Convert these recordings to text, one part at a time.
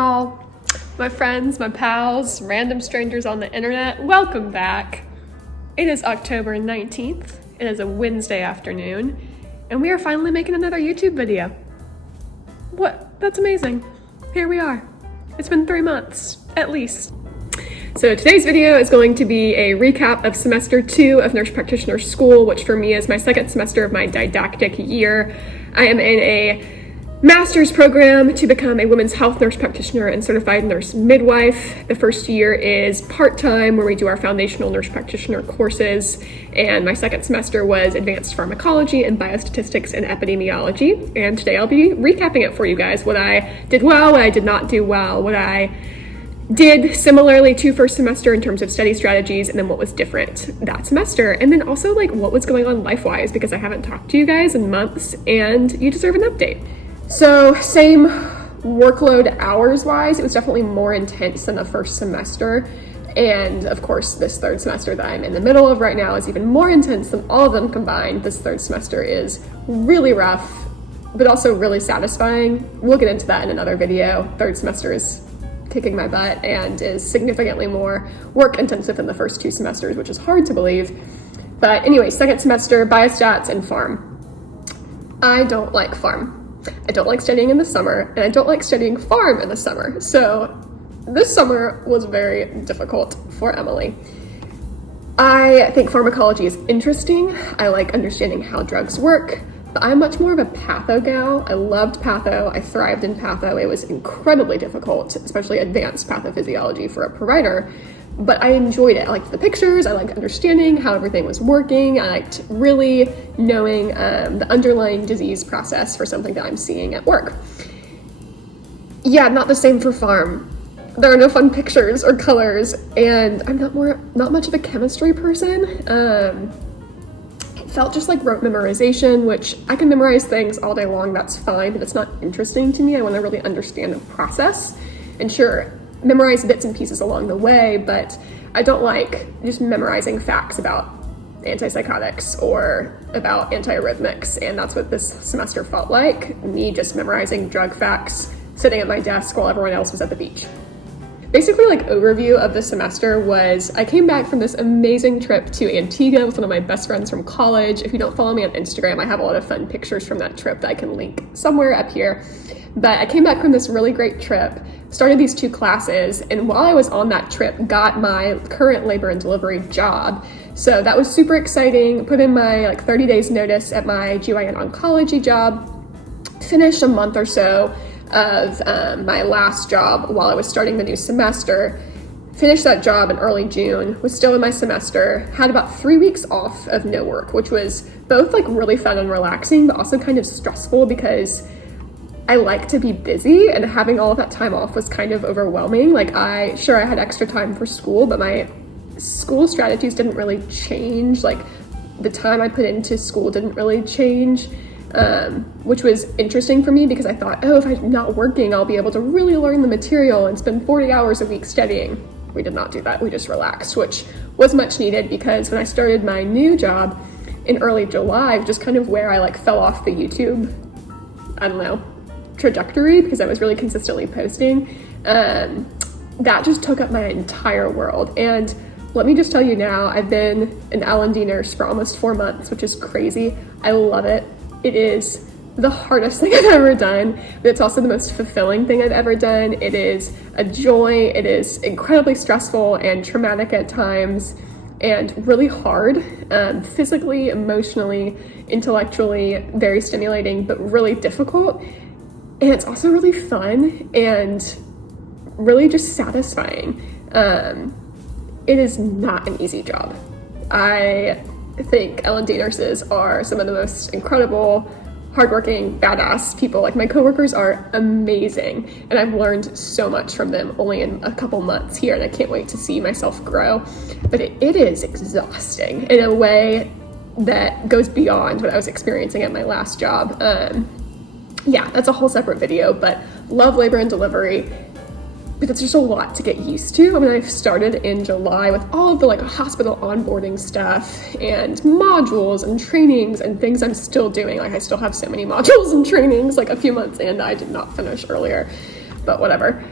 y'all, my friends, my pals, random strangers on the internet, welcome back. It is October 19th, it is a Wednesday afternoon, and we are finally making another YouTube video. What? That's amazing. Here we are. It's been 3 months, at least. So today's video is going to be a recap of semester 2 of nurse practitioner school, which for me is my second semester of my didactic year. I am in a master's program to become a women's health nurse practitioner and certified nurse midwife. The first year is part-time, where we do our foundational nurse practitioner courses, and my second semester was advanced pharmacology and biostatistics and epidemiology. And today I'll be recapping it for you guys, what I did well, what I did not do well, what I did similarly to first semester in terms of study strategies, and then what was different that semester, and then also like what was going on life-wise, because I haven't talked to you guys in months and you deserve an update. So same workload hours-wise, it was definitely more intense than the first semester. And of course, this third semester that I'm in the middle of right now is even more intense than all of them combined. This third semester is really rough, but also really satisfying. We'll get into that in another video. Third semester is kicking my butt and is significantly more work-intensive than the first 2 semesters, which is hard to believe. But anyway, second semester, biostats and pharm. I don't like pharm. I don't like studying in the summer, and I don't like studying pharm in the summer. So this summer was very difficult for Emily. I think pharmacology is interesting. I like understanding how drugs work, but I'm much more of a patho gal. I loved patho. I thrived in patho. It was incredibly difficult, especially advanced pathophysiology for a provider. But I enjoyed it. I liked the pictures, I liked understanding how everything was working, I liked really knowing the underlying disease process for something that I'm seeing at work. Yeah, not the same for pharm. There are no fun pictures or colors, and I'm not much of a chemistry person. It felt just like rote memorization, which I can memorize things all day long, that's fine, but it's not interesting to me. I want to really understand the process. And sure, memorize bits and pieces along the way, but I don't like just memorizing facts about antipsychotics or about antiarrhythmics, and that's what this semester felt like, me just memorizing drug facts, sitting at my desk while everyone else was at the beach. Basically, like, overview of the semester was, I came back from this amazing trip to Antigua with one of my best friends from college. If you don't follow me on Instagram, I have a lot of fun pictures from that trip that I can link somewhere up here. But I came back from this really great trip, started these 2 classes, and while I was on that trip, got my current labor and delivery job. So that was super exciting. Put in my 30 days notice at my GYN oncology job, finished a month or so of my last job while I was starting the new semester, finished that job in early June, was still in my semester, had about 3 weeks off of no work, which was both really fun and relaxing, but also kind of stressful because I like to be busy, and having all of that time off was kind of overwhelming. I had extra time for school, but my school strategies didn't really change. The time I put into school didn't really change, which was interesting for me because I thought, if I'm not working, I'll be able to really learn the material and spend 40 hours a week studying. We did not do that. We just relaxed, which was much needed because when I started my new job in early July, just kind of where I fell off the YouTube, trajectory, because I was really consistently posting, that just took up my entire world. And let me just tell you now, I've been an L&D nurse for almost 4 months, which is crazy. I love it. It is the hardest thing I've ever done, but it's also the most fulfilling thing I've ever done. It is a joy. It is incredibly stressful and traumatic at times, and really hard, physically, emotionally, intellectually, very stimulating, but really difficult. And it's also really fun and really just satisfying. It is not an easy job. I think L&D nurses are some of the most incredible, hardworking, badass people. My coworkers are amazing, and I've learned so much from them only in a couple months here, and I can't wait to see myself grow. But it is exhausting in a way that goes beyond what I was experiencing at my last job. Yeah, that's a whole separate video, but love labor and delivery. But it's just a lot to get used to. I started in July with all of the hospital onboarding stuff and modules and trainings and things I'm still doing. I still have so many modules and trainings, a few months in that I did not finish earlier, but whatever.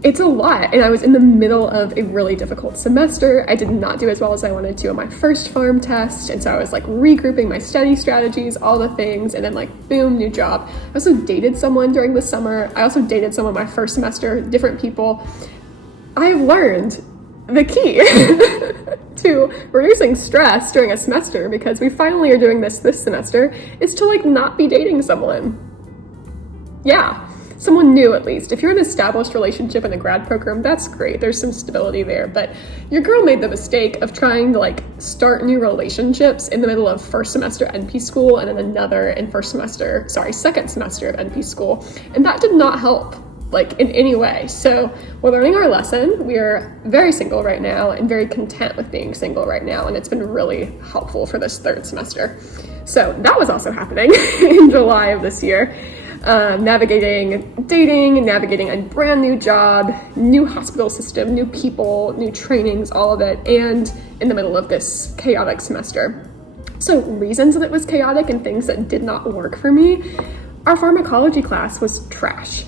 It's a lot, and I was in the middle of a really difficult semester. I did not do as well as I wanted to on my first pharm test, and so I was like regrouping my study strategies, all the things, and then like boom, new job. I also dated someone during the summer. I also dated someone my first semester, different people. I've learned the key to reducing stress during a semester, because we finally are doing this semester, is to like not be dating someone. Yeah. Someone new, at least. If you're in an established relationship in a grad program, that's great. There's some stability there. But your girl made the mistake of trying to like start new relationships in the middle of first semester NP school and then another in second semester of NP school. And that did not help like in any way. So we're learning our lesson. We are very single right now and very content with being single right now. And it's been really helpful for this third semester. So that was also happening in July of this year. Navigating dating, navigating a brand new job, new hospital system, new people, new trainings, all of it, and in the middle of this chaotic semester. So reasons that it was chaotic and things that did not work for me, our pharmacology class was trash.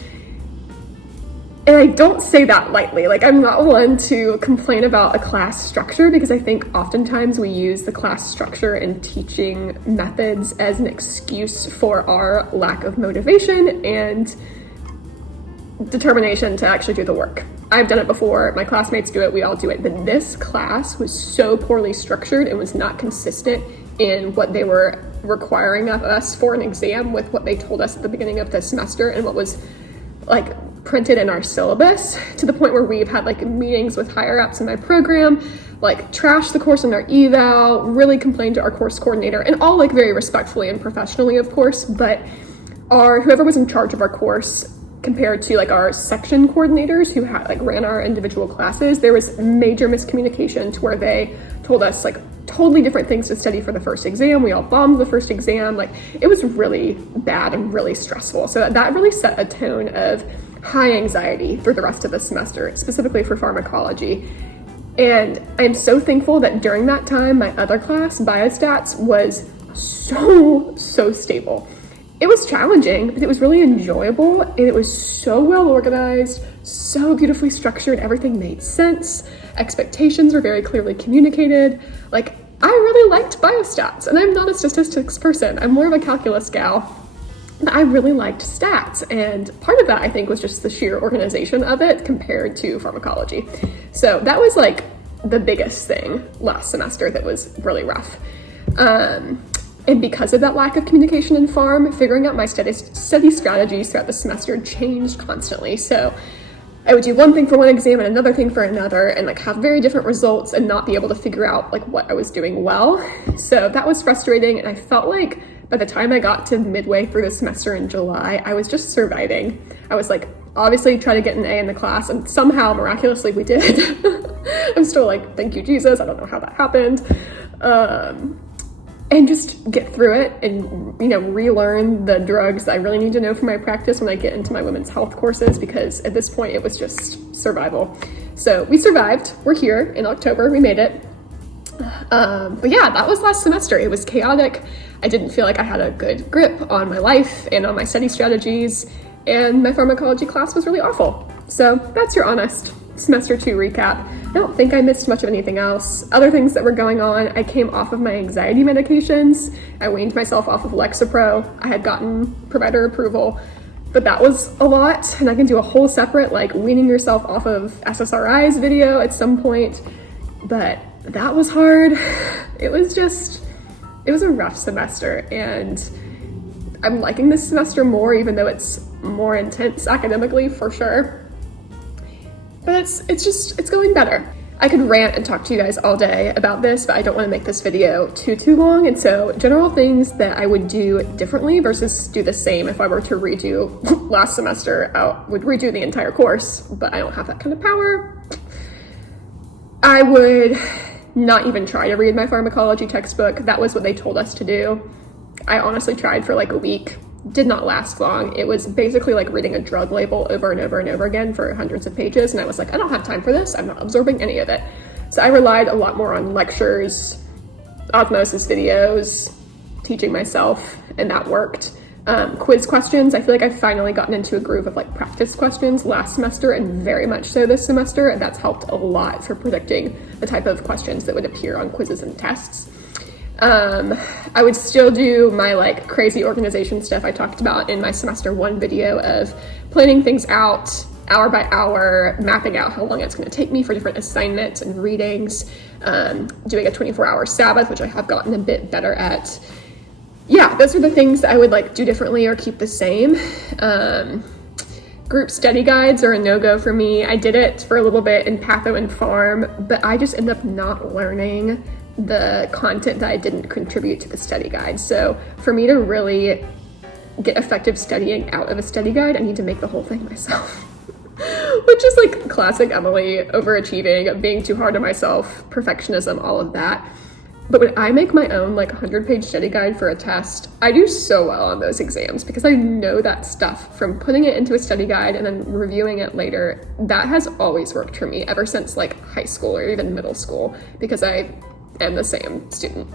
And I don't say that lightly. Like, I'm not one to complain about a class structure, because I think oftentimes we use the class structure and teaching methods as an excuse for our lack of motivation and determination to actually do the work. I've done it before. My classmates do it. We all do it. But this class was so poorly structured and was not consistent in what they were requiring of us for an exam with what they told us at the beginning of the semester and what was like printed in our syllabus, to the point where we've had like meetings with higher ups in my program, like trash the course in our eval, really complained to our course coordinator, and all like very respectfully and professionally, of course, but whoever was in charge of our course compared to like our section coordinators who had like ran our individual classes, there was major miscommunication to where they told us like totally different things to study for the first exam. We all bombed the first exam. Like, it was really bad and really stressful. So that really set a tone of high anxiety through the rest of the semester, specifically for pharmacology. And I'm so thankful that during that time, my other class, biostats, was so stable. It was challenging, but it was really enjoyable, and it was so well organized, so beautifully structured. Everything made sense. Expectations were very clearly communicated. Like, I really liked biostats, and I'm not a statistics person. I'm more of a calculus gal. But I really liked stats, and part of that I think was just the sheer organization of it compared to pharmacology. So that was like the biggest thing last semester that was really rough. And because of that lack of communication in pharm, figuring out my study strategies throughout the semester changed constantly. So I would do one thing for one exam and another thing for another, and like have very different results and not be able to figure out like what I was doing well. So that was frustrating, and I felt like by the time I got to midway through the semester in July, I was just surviving. I was like, obviously try to get an A in the class, and somehow miraculously we did. I'm still like, thank you, Jesus. I don't know how that happened. And just get through it and, relearn the drugs that I really need to know for my practice when I get into my women's health courses, because at this point it was just survival. So we survived. We're here in October. We made it. But yeah, that was last semester. It was chaotic. I didn't feel like I had a good grip on my life and on my study strategies, and my pharmacology class was really awful. So that's your honest semester 2 recap. I don't think I missed much of anything else. Other things that were going on, I came off of my anxiety medications. I weaned myself off of Lexapro. I had gotten provider approval, but that was a lot, and I can do a whole separate like weaning yourself off of SSRIs video at some point, but that was hard. It was a rough semester, and I'm liking this semester more, even though it's more intense academically for sure. But it's going better. I could rant and talk to you guys all day about this, but I don't want to make this video too long. And so general things that I would do differently versus do the same if I were to redo last semester, I would redo the entire course, but I don't have that kind of power. I would not even try to read my pharmacology textbook. That was what they told us to do. I honestly tried for like a week. Did not last long. It was basically like reading a drug label over and over and over again for hundreds of pages, and I was like, I don't have time for this. I'm not absorbing any of it. So I relied a lot more on lectures, osmosis videos, teaching myself, and that worked. quiz questions. I feel like I've finally gotten into a groove of like practice questions last semester and very much so this semester, and that's helped a lot for predicting the type of questions that would appear on quizzes and tests. I would still do my like crazy organization stuff I talked about in my semester 1 video of planning things out hour by hour, mapping out how long it's going to take me for different assignments and readings, doing a 24-hour Sabbath, which I have gotten a bit better at. Yeah, those are the things that I would like do differently or keep the same. Group study guides are a no-go for me. I did it for a little bit in patho and pharm, but I just end up not learning the content that I didn't contribute to the study guide. So for me to really get effective studying out of a study guide, I need to make the whole thing myself. Which is like classic Emily, overachieving, being too hard on myself, perfectionism, all of that. But when I make my own like 100-page study guide for a test, I do so well on those exams because I know that stuff from putting it into a study guide and then reviewing it later. That has always worked for me ever since like high school or even middle school because I am the same student.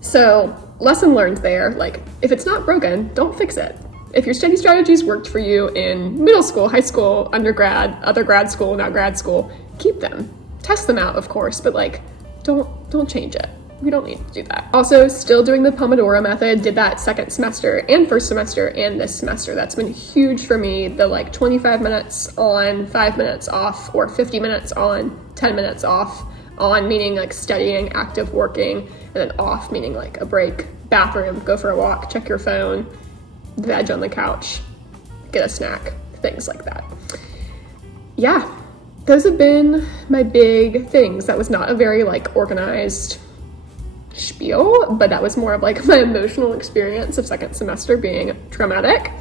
So lesson learned there, like if it's not broken, don't fix it. If your study strategies worked for you in middle school, high school, undergrad, other grad school, not grad school, keep them. Test them out, of course, but like don't change it. We don't need to do that. Also, still doing the pomodoro method, did that second semester and first semester and this semester. That's been huge for me. The like 25 minutes on, 5 minutes off, or 50 minutes on, 10 minutes off. On meaning like studying, active working, and then off meaning like a break, bathroom, go for a walk, check your phone, veg on the couch, get a snack, things like that. Yeah, those have been my big things. That was not a very like organized spiel, but that was more of like my emotional experience of second semester being traumatic.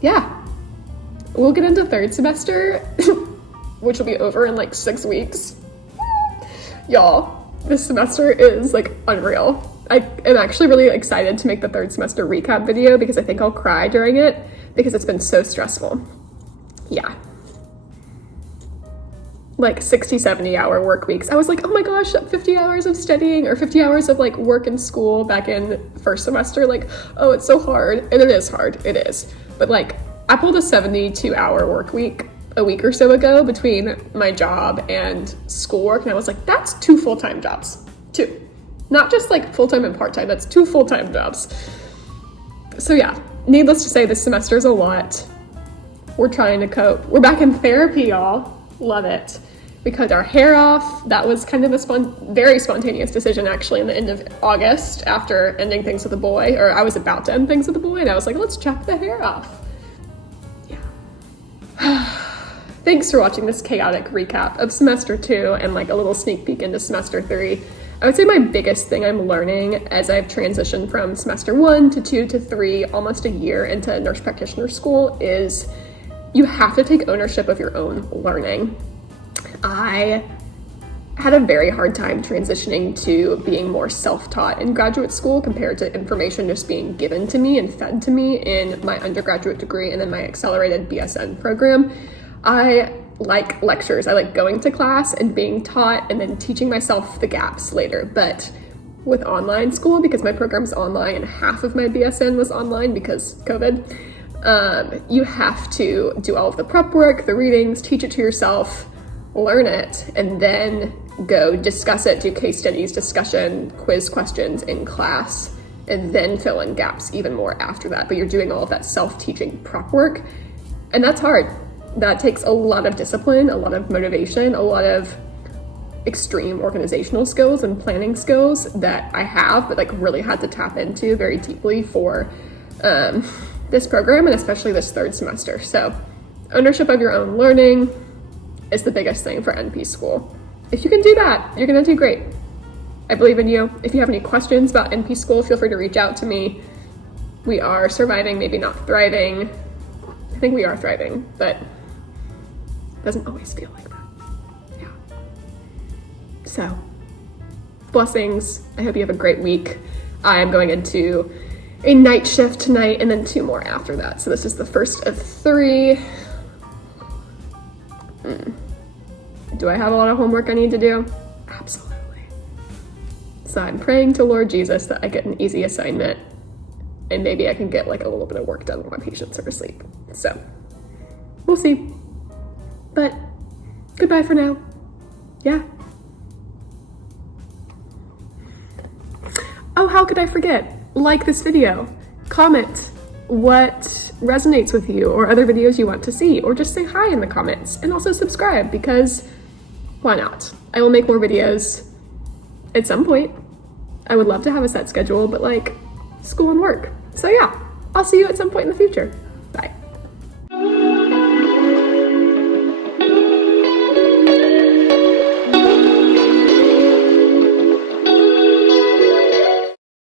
Yeah, we'll get into third semester, which will be over in like 6 weeks. Y'all, this semester is like unreal. I am actually really excited to make the third semester recap video because I think I'll cry during it because it's been so stressful. Yeah. Like 60, 70 hour work weeks. I was like, oh my gosh, 50 hours of studying or 50 hours of like work and school back in first semester. Like, oh, it's so hard. And it is hard, it is. But like, I pulled a 72-hour work week a week or so ago between my job and schoolwork, and I was like, that's 2 full-time jobs. 2. Not just like full-time and part-time, that's 2 full-time jobs. So yeah, needless to say, this semester is a lot. We're trying to cope. We're back in therapy, y'all. Love it. We cut our hair off. That was kind of a very spontaneous decision actually in the end of August after ending things with a boy, or I was about to end things with a boy, and I was like, let's chop the hair off. Yeah. Thanks for watching this chaotic recap of semester 2 and like a little sneak peek into semester 3. I would say my biggest thing I'm learning as I've transitioned from semester 1 to 2 to 3, almost a year into nurse practitioner school, is you have to take ownership of your own learning. I had a very hard time transitioning to being more self-taught in graduate school compared to information just being given to me and fed to me in my undergraduate degree and then my accelerated BSN program. I like lectures. I like going to class and being taught and then teaching myself the gaps later. But with online school, because my program's online and half of my BSN was online because COVID, you have to do all of the prep work, the readings, teach it to yourself, learn it, and then go discuss it, do case studies, discussion, quiz questions in class, and then fill in gaps even more after that. But you're doing all of that self-teaching prep work, and that's hard. That takes a lot of discipline, a lot of motivation, a lot of extreme organizational skills and planning skills that I have, but like really had to tap into very deeply for this program and especially this third semester. So ownership of your own learning is the biggest thing for NP school. If you can do that, you're gonna do great. I believe in you. If you have any questions about NP school, feel free to reach out to me. We are surviving, maybe not thriving. I think we are thriving, but it doesn't always feel like that. Yeah. So, blessings. I hope you have a great week. I'm going into a night shift tonight and then 2 more after that. So this is the first of 3. Do I have a lot of homework I need to do? Absolutely. So I'm praying to Lord Jesus that I get an easy assignment and maybe I can get like a little bit of work done while my patients are asleep. So we'll see. But goodbye for now. Yeah. Oh, how could I forget? Like this video, comment what resonates with you or other videos you want to see, or just say hi in the comments, and also subscribe, because why not? I will make more videos at some point. I would love to have a set schedule, but like school and work. So yeah, I'll see you at some point in the future.